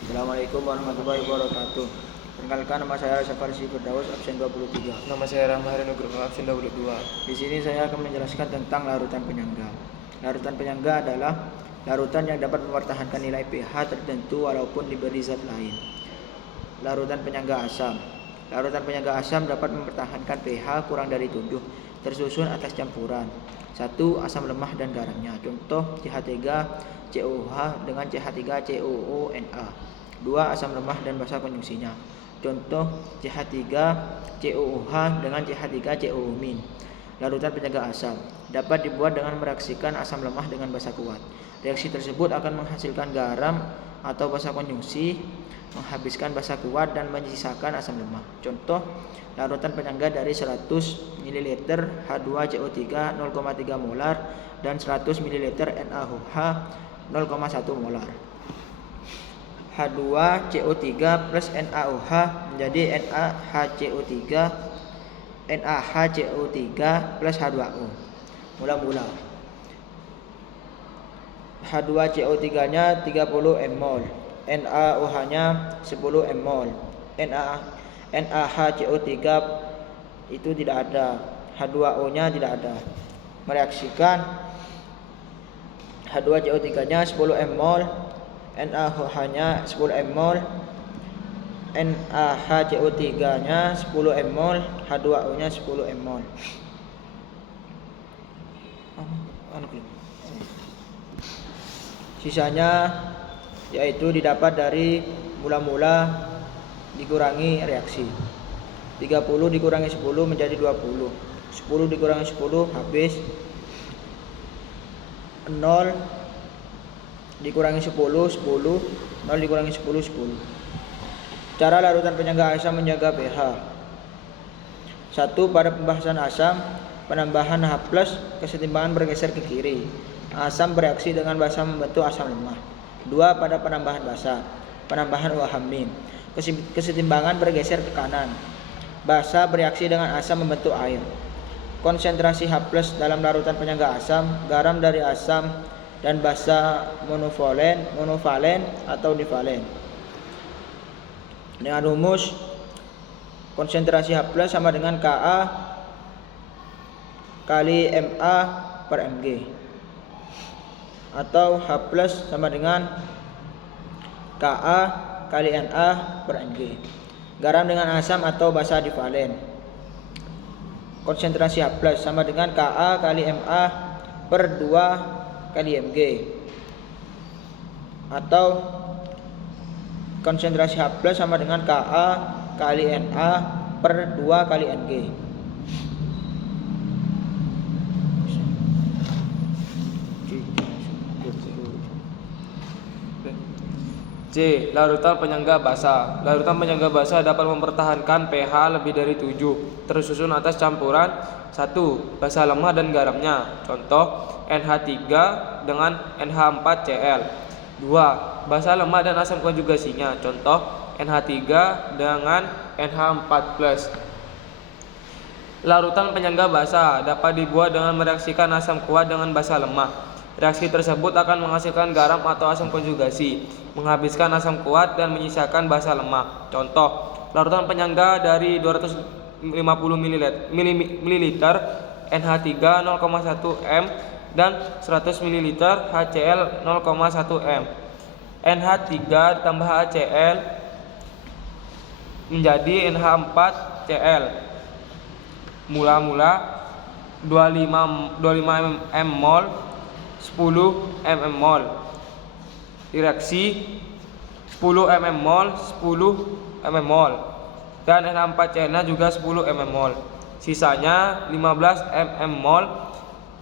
Assalamualaikum warahmatullahi wabarakatuh. Perkenalkan, nama saya Safarsi Firdaus, absen 23. Nama saya Rahmahri Nugroho, absen 22. Di sini saya akan menjelaskan tentang larutan penyangga. Larutan penyangga adalah larutan yang dapat mempertahankan nilai pH tertentu walaupun diberi zat lain. Larutan penyangga asam. Larutan penyangga asam dapat mempertahankan pH kurang dari 7, tersusun atas campuran 1. Asam lemah dan garamnya. Contoh CH3COOH dengan CH3COONA. 2. Asam lemah dan basa konjungsinya. Contoh CH3COOH dengan CH3COO-. Larutan penyangga asam dapat dibuat dengan mereaksikan asam lemah dengan basa kuat. Reaksi tersebut akan menghasilkan garam atau basa konjungsi, menghabiskan basa kuat dan menyisakan asam lemah. Contoh larutan penyangga dari 100 ml H2CO3 0,3 molar dan 100 ml NaOH 0,1 molar. H2CO3 plus NaOH menjadi NaHCO3 plus H2O. Mula-mula H2CO3 nya 30 mol, NaOH nya 10 mol, NaHCO3 itu tidak ada, H2O nya tidak ada. Mereaksikan H2CO3 nya 10 mol, NaOH nya 10 mol, NaHCO3 nya 10 mol, H2O nya 10 mol. Sisanya yaitu didapat dari mula-mula dikurangi reaksi. 30 dikurangi 10 menjadi 20. 10 dikurangi 10 habis. 0 dikurangi 10 10. 0 dikurangi 10 10. Cara larutan penyangga asam menjaga pH. 1. Pada pembahasan asam, penambahan H+, kesetimbangan bergeser ke kiri. Asam bereaksi dengan basa membentuk asam lemah. 2. Pada penambahan basa, penambahan OH-, kesetimbangan bergeser ke kanan. Basa bereaksi dengan asam membentuk air. Konsentrasi H+ dalam larutan penyangga asam, garam dari asam dan basa monovalen atau divalen. Dengan rumus konsentrasi H+ sama dengan Ka kali Ma per Mg, atau H+ sama dengan Ka kali Na per Mg. Garam dengan asam atau basa divalen. Konsentrasi H+ sama dengan Ka kali Ma per 2 kali Mg, atau konsentrasi H+ sama dengan Ka kali Na per 2 kali Mg. C. Larutan penyangga basa. Larutan penyangga basa dapat mempertahankan pH lebih dari 7, tersusun atas campuran 1. Basa lemah dan garamnya. Contoh NH3 dengan NH4Cl. 2. Basa lemah dan asam konjugasinya. Contoh NH3 dengan NH4+. Larutan penyangga basa dapat dibuat dengan mereaksikan asam kuat dengan basa lemah. Reaksi tersebut akan menghasilkan garam atau asam konjugasi, menghabiskan asam kuat dan menyisakan basa lemah. Contoh larutan penyangga dari 250 ml NH3 0,1 m dan 100 ml HCl 0,1 m. NH3 ditambah HCl menjadi NH4Cl. Mula-mula 25 mmol 10 mmol. Direaksi 10 mmol 10 mmol dan NH4Cl juga 10 mmol. Sisanya 15 mmol.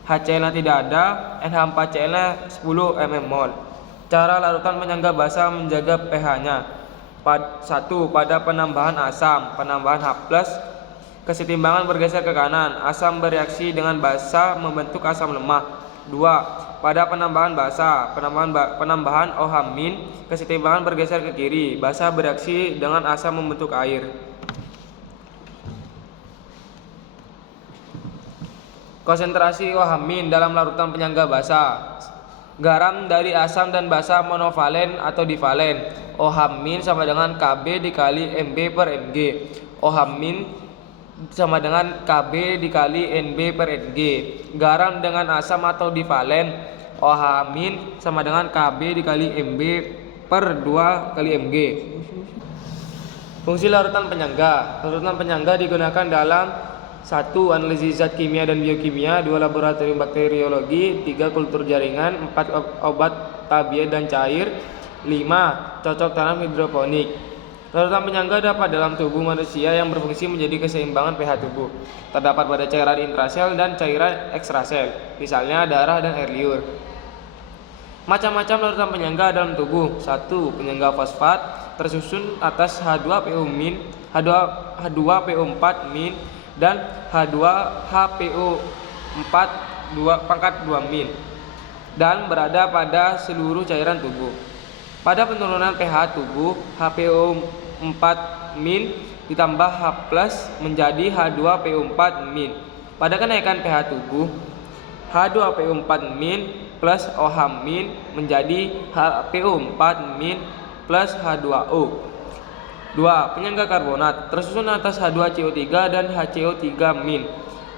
HCl tidak ada, NH4Cl 10 mmol. Cara larutan penyangga basa menjaga pH-nya. 1. Pada penambahan asam, penambahan H+, kesetimbangan bergeser ke kanan. Asam bereaksi dengan basa membentuk asam lemah. 2. Pada penambahan basa, penambahan OH-, kesetimbangan bergeser ke kiri. Basa bereaksi dengan asam membentuk air. Konsentrasi OH- dalam larutan penyangga basa. Garam dari asam dan basa monovalen atau divalen. OH min sama dengan Kb dikali Mb per Mg. OH min sama dengan Kb dikali Nb per Ng. Garam dengan asam atau divalen. OH min sama dengan Kb dikali Mb per 2 kali Mg. Fungsi larutan penyangga. Larutan penyangga digunakan dalam 1. Analisis zat kimia dan biokimia. 2. Laboratorium bakteriologi. 3. Kultur jaringan. 4. Obat tablet dan cair. 5. Cocok tanam hidroponik. Larutan penyangga dapat dalam tubuh manusia yang berfungsi menjadi keseimbangan pH tubuh. Terdapat pada cairan intrasel dan cairan ekstrasel, misalnya darah dan air liur. Macam-macam larutan penyangga dalam tubuh. 1. Penyangga fosfat tersusun atas H2PO min, H2PO4 min, dan H2HPO4 pangkat 2 min, dan berada pada seluruh cairan tubuh. Pada penurunan pH tubuh, HPO4 min ditambah H+ menjadi H2PO4 min. Pada kenaikan pH tubuh, H2PO4 min plus OH min menjadi HPO4 min plus H2O. 2. Penyangga karbonat tersusun atas H2CO3 dan HCO3 min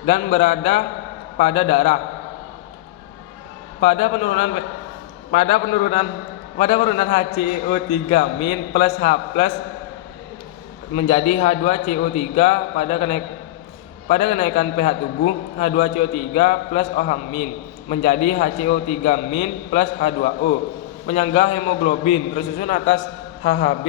dan berada pada darah. Pada penurunan HCO3 min plus H+ menjadi H2CO3. Pada kenaikan pH tubuh, H2CO3 plus OH min menjadi HCO3 min plus H2O. Penyangga hemoglobin tersusun atas HHB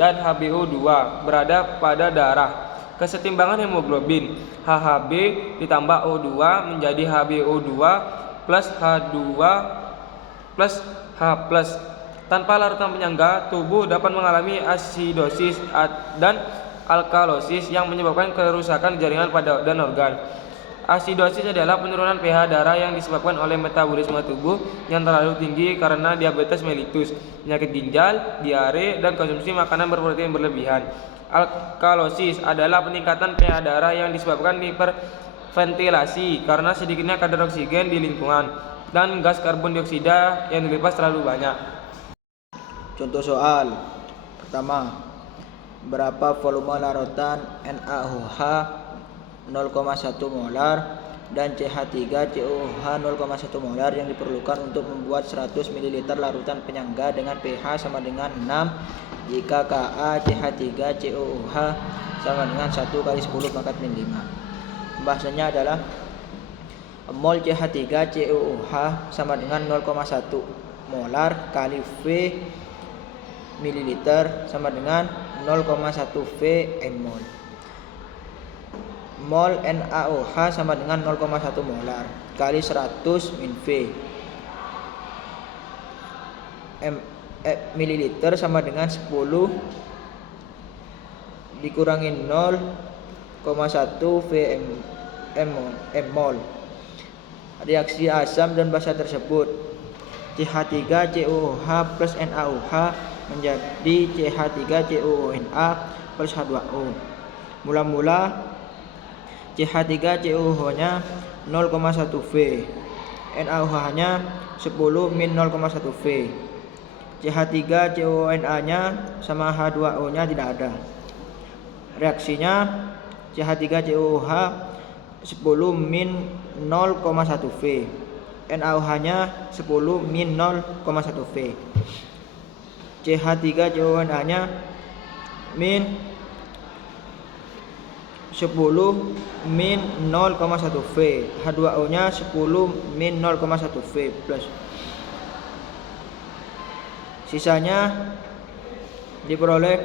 dan HbO2 berada pada darah. Kesetimbangan hemoglobin, HHB ditambah O2 menjadi HbO2 plus H2 plus H+. Tanpa larutan penyangga, tubuh dapat mengalami asidosis dan alkalosis yang menyebabkan kerusakan jaringan dan organ. Asidosis adalah penurunan pH darah yang disebabkan oleh metabolisme tubuh yang terlalu tinggi karena diabetes mellitus, penyakit ginjal, diare, dan konsumsi makanan berprotein berlebihan. Alkalosis adalah peningkatan pH darah yang disebabkan hiperventilasi karena sedikitnya kadar oksigen di lingkungan dan gas karbon dioksida yang dilepas terlalu banyak. Contoh soal. Pertama, berapa volume larutan NaOH 0,1 molar dan CH3COOH 0,1 molar yang diperlukan untuk membuat 100 ml larutan penyangga dengan pH sama dengan 6 jika Ka CH3COOH sama dengan 1 kali 10 pangkat min 5. Pembahasannya adalah mol CH3COOH sama dengan 0,1 molar kali V mililiter sama dengan 0,1 V mol. Mol NaOH sama dengan 0,1 molar kali 100 min V mililiter sama dengan 10 dikurangi 0,1 V mol. Reaksi asam dan basa tersebut, CH3COOH plus NaOH menjadi CH3COONA plus H2O. Mula-mula CH3COOH nya 0,1 V, NaOH nya 10 min 0,1 V. CH3COONA nya sama H2O nya tidak ada. Reaksinya CH3COOH 10 min 0,1 V, NaOH nya 10 min 0,1 V. CH3COONA nya min 10 min 0,1 V, H2O nya 10 min 0,1 V plus. Sisanya diperoleh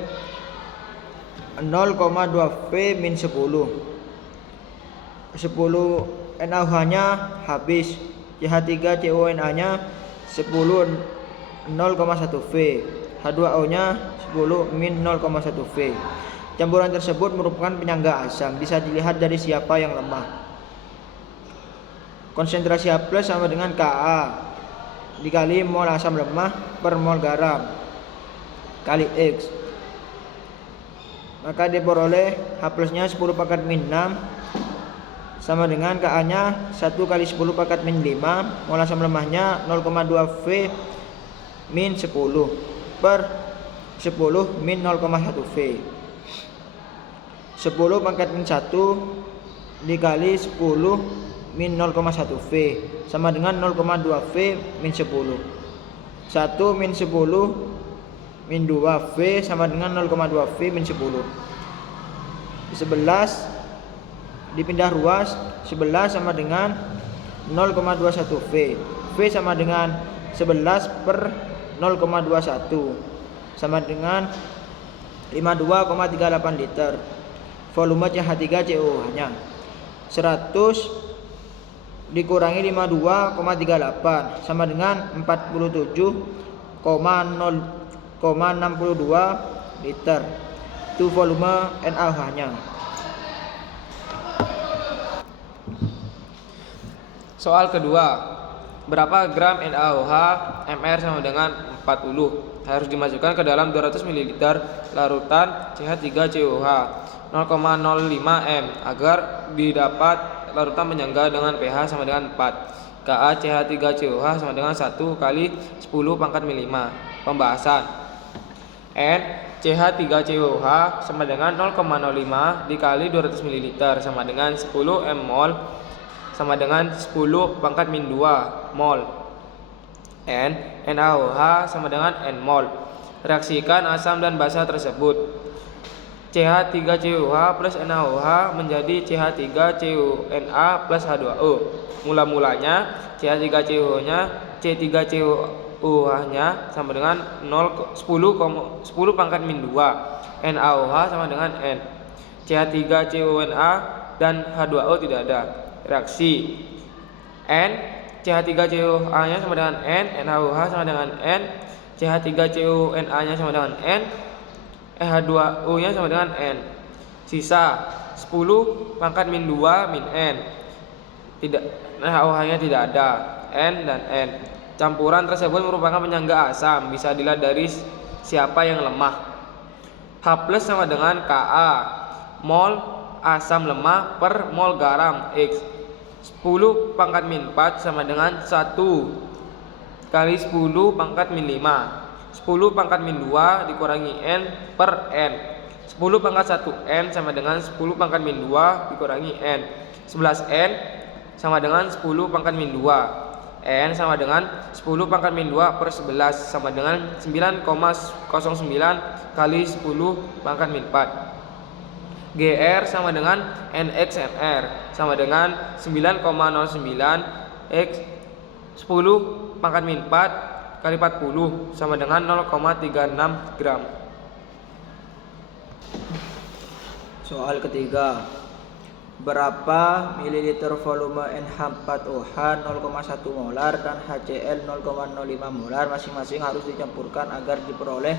0,2 V min 10 NaOH nya habis, CH3COONA nya 10 0,1 V, H2O nya 10 min 0,1 V. Campuran tersebut merupakan penyangga asam, bisa dilihat dari siapa yang lemah. Konsentrasi H+ sama dengan Ka dikali mol asam lemah per mol garam kali X. Maka diperoleh H+ nya 10 pangkat min 6 sama dengan Ka nya 1 kali 10 pangkat min 5 mol asam lemahnya 0,2 V min 10 per 10 min 0,1 V. 10 pangkat min 1 dikali 10 min 0,1 V sama dengan 0,2 V min 10. 1 min 10 min 2 V sama dengan 0,2 V min 10. 11 dipindah ruas, 11 sama dengan 0,21 V. V sama dengan 11 per 0,21 sama dengan 52,38 liter. Volume CH3COH nya 100 dikurangi 52,38 sama dengan 47,62 liter. Itu volume NaOH nya. Soal kedua, berapa gram NaOH MR sama dengan 40 harus dimasukkan ke dalam 200 ml larutan CH3COH 0,05 m agar didapat larutan penyangga dengan pH sama dengan 4. Ka CH3COH sama dengan 1 kali 10 pangkat min 5. Pembahasan. N CH3COH sama dengan 0,05 dikali 200 ml sama dengan 10 m mol sama dengan 10 pangkat min 2 mol. N NaOH sama dengan N mol. Reaksikan asam dan basa tersebut. CH3COH plus NaOH menjadi CH3CONa plus H2O. Mula-mulanya CH3COH-nya C3COOH-nya sama dengan 10 pangkat min 2. NaOH sama dengan N. CH3CONa dan H2O tidak ada. Reaksi N CH3COA nya sama dengan N, NaOH sama dengan N, CH3CONa nya sama dengan N, H2O nya sama dengan N. Sisa 10 pangkat min 2 min N. Tidak, NaOH nya tidak ada. N dan N. Campuran tersebut merupakan penyangga asam, bisa dilihat dari siapa yang lemah. H plus sama dengan Ka mol asam lemah per mol garam X. 10 pangkat min 4 sama dengan 1 kali 10 pangkat min 5. 10 pangkat min 2 dikurangi N per N. 10 pangkat 1 N sama dengan 10 pangkat min 2 dikurangi N. 11 N sama dengan 10 pangkat min 2. N sama dengan 10 pangkat min 2 per 11 sama dengan 9,09 kali 10 pangkat min 4. GR sama dengan NXMR sama dengan 9,09 X 10 pangkat min 4 kali 40 sama dengan 0,36 gram. Soal ketiga, berapa mililiter volume NH4OH 0,1 molar dan HCl 0,05 molar masing-masing harus dicampurkan agar diperoleh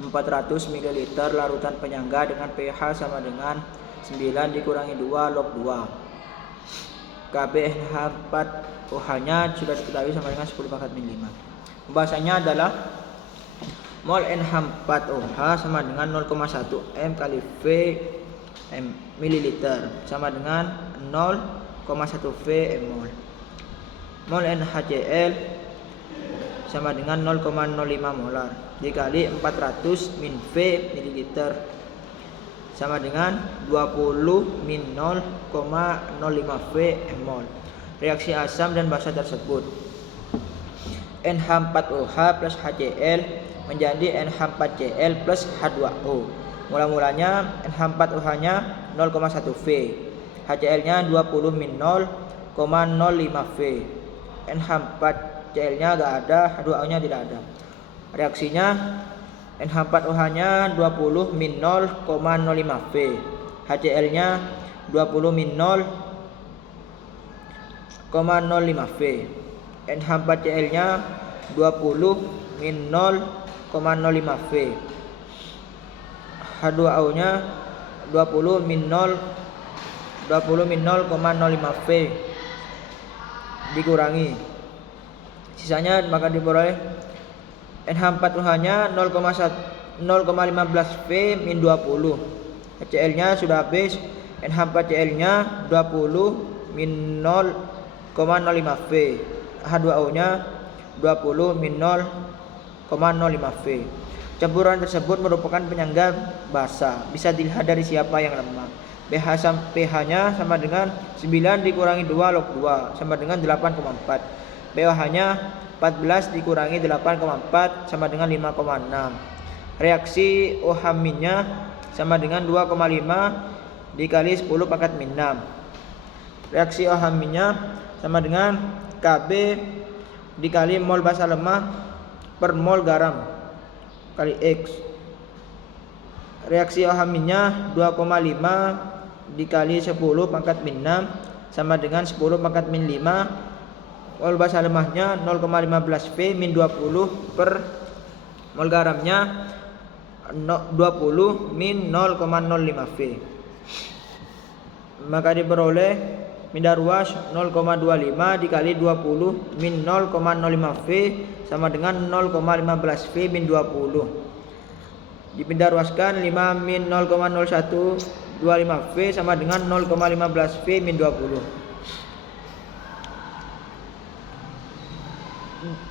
400 ml larutan penyangga dengan pH sama dengan 9 dikurangi 2 log 2. Kb NH4OH nya sudah diketahui sama dengan 10 pangkat min 5. Pembahasannya adalah mol NH4OH sama dengan 0,1 m kali V mililiter sama dengan 0,1 V mol. Mol NaHCl sama dengan 0,05 molar dikali 400 min V mililiter sama dengan 20 min 0,05 V mol. Reaksi asam dan basa tersebut. NH4OH plus HCl menjadi NH4Cl plus H2O. Mula-mulanya NH4OH nya 0,1 V, HCl nya 20 min 0,05 V. NH4Cl nya gak ada, H2O nya tidak ada. Reaksinya NH4OH nya 20 min 0,05 V, HCl nya 20 min 0,05 V. NH4Cl nya 20 min 0,05 V. H2O nya 20 min 0,05 V dikurangi sisanya maka diperoleh NH4OH nya 0,15 V min 20. HCl nya sudah habis, NH4Cl nya 20 min 0,05 V. H2O nya 20 min 0,05 V. Campuran tersebut merupakan penyangga basa. Bisa dilihat dari siapa yang lemah. pH-nya sama dengan 9 dikurangi 2 log 2 sama dengan 8,4. pH-nya 14 dikurangi 8,4 sama dengan 5,6. Reaksi OH-nya sama dengan 2,5 dikali 10 pangkat min 6. Reaksi OH-nya sama dengan Kb dikali mol basa lemah per mol garam kali X. Reaksi OH-nya 2,5 dikali 10 pangkat min 6 sama dengan 10 pangkat min 5. Mol basa lemahnya 0,15 V min 20 per mol garamnya 20 min 0,05 V. Maka diperoleh minda ruas 0,25 dikali 20 min 0,05 V sama dengan 0,15 V min 20. Dipindah ruaskan 5 min 0,0125 V sama dengan 0,15 V min 20.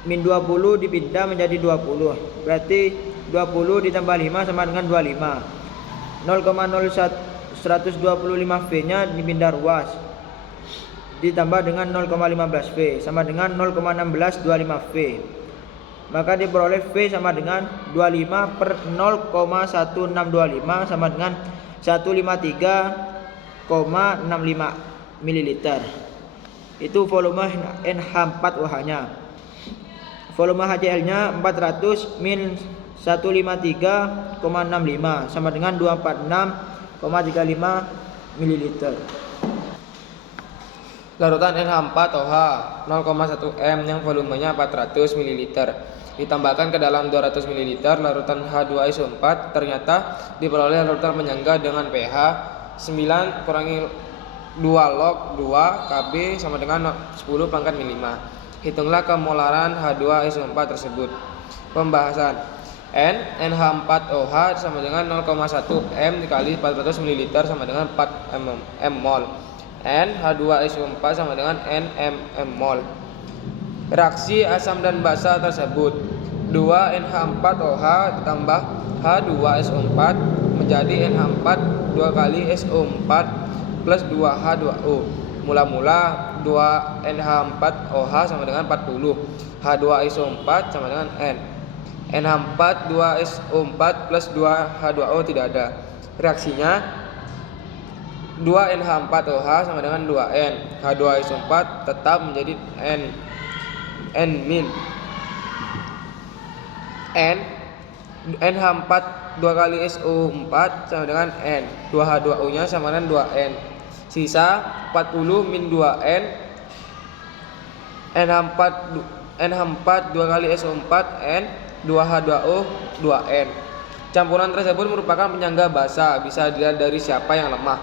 Min 20 dipindah menjadi 20. Berarti 20 ditambah 5 sama dengan 25. 0,125 V nya dipindah ruas ditambah dengan 0,15 V sama dengan 0,1625 V. Maka diperoleh V sama dengan 25 per 0,1625 sama dengan 153,65 ml. Itu volume NH4OH nya. Volume HCl-nya 400 min 153,65 sama dengan 246,35 ml. Larutan NH4OH 0,1 M yang volumenya 400 ml ditambahkan ke dalam 200 ml larutan H2SO4, ternyata diperoleh larutan penyangga dengan pH 9 kurangi 2 log 2 Kb sama dengan 10 pangkat min 5. Hitunglah kemolaran H2SO4 tersebut. Pembahasan. NH4OH sama dengan 0,1 M dikali 400 ml sama dengan 4 M mol. H2SO4 sama dengan NMM mol. Reaksi asam dan basa tersebut 2NH4OH ditambah H2SO4 menjadi NH4 2 kali SO4 plus 2H2O. Mula-mula 2NH4OH sama dengan 40, H2SO4 sama dengan N. NH4 2SO4 plus 2H2O tidak ada. Reaksinya 2NH4OH sama dengan 2N. H2SO4 tetap menjadi N-min. NH4 2 kali SO4 sama dengan N. 2H2O nya sama dengan 2N. Sisa 40 min 2N. NH4 2 kali SO4 N. 2H2O 2N. Campuran tersebut merupakan penyangga basa. Bisa dilihat dari siapa yang lemah.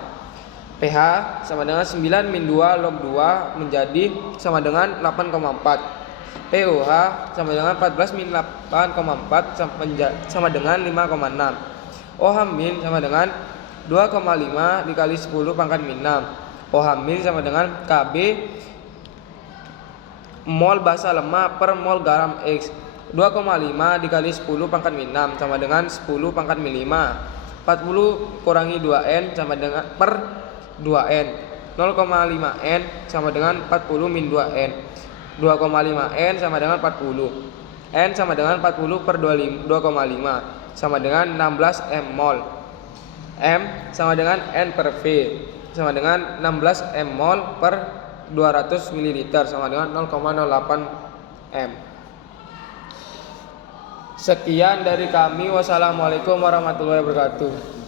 pH sama dengan 9 min 2 log 2 menjadi sama dengan 8,4. pOH sama dengan 14 min 8,4 sama dengan 5,6. OH min sama dengan 2,5 dikali 10 pangkat min 6. OH min sama dengan Kb mol basa lemah per mol garam X. 2,5 dikali 10 pangkat min 6 sama dengan 10 pangkat min 5. 40 kurangi 2N sama dengan per 2N. 0,5N sama dengan 40 min 2N. 2,5N sama dengan 40. N sama dengan 40 per 2,5 sama dengan 16 M mol. M sama dengan N per V sama dengan 16 M mol per 200 ml sama dengan 0,08 M. Sekian dari kami. Wassalamualaikum warahmatullahi wabarakatuh.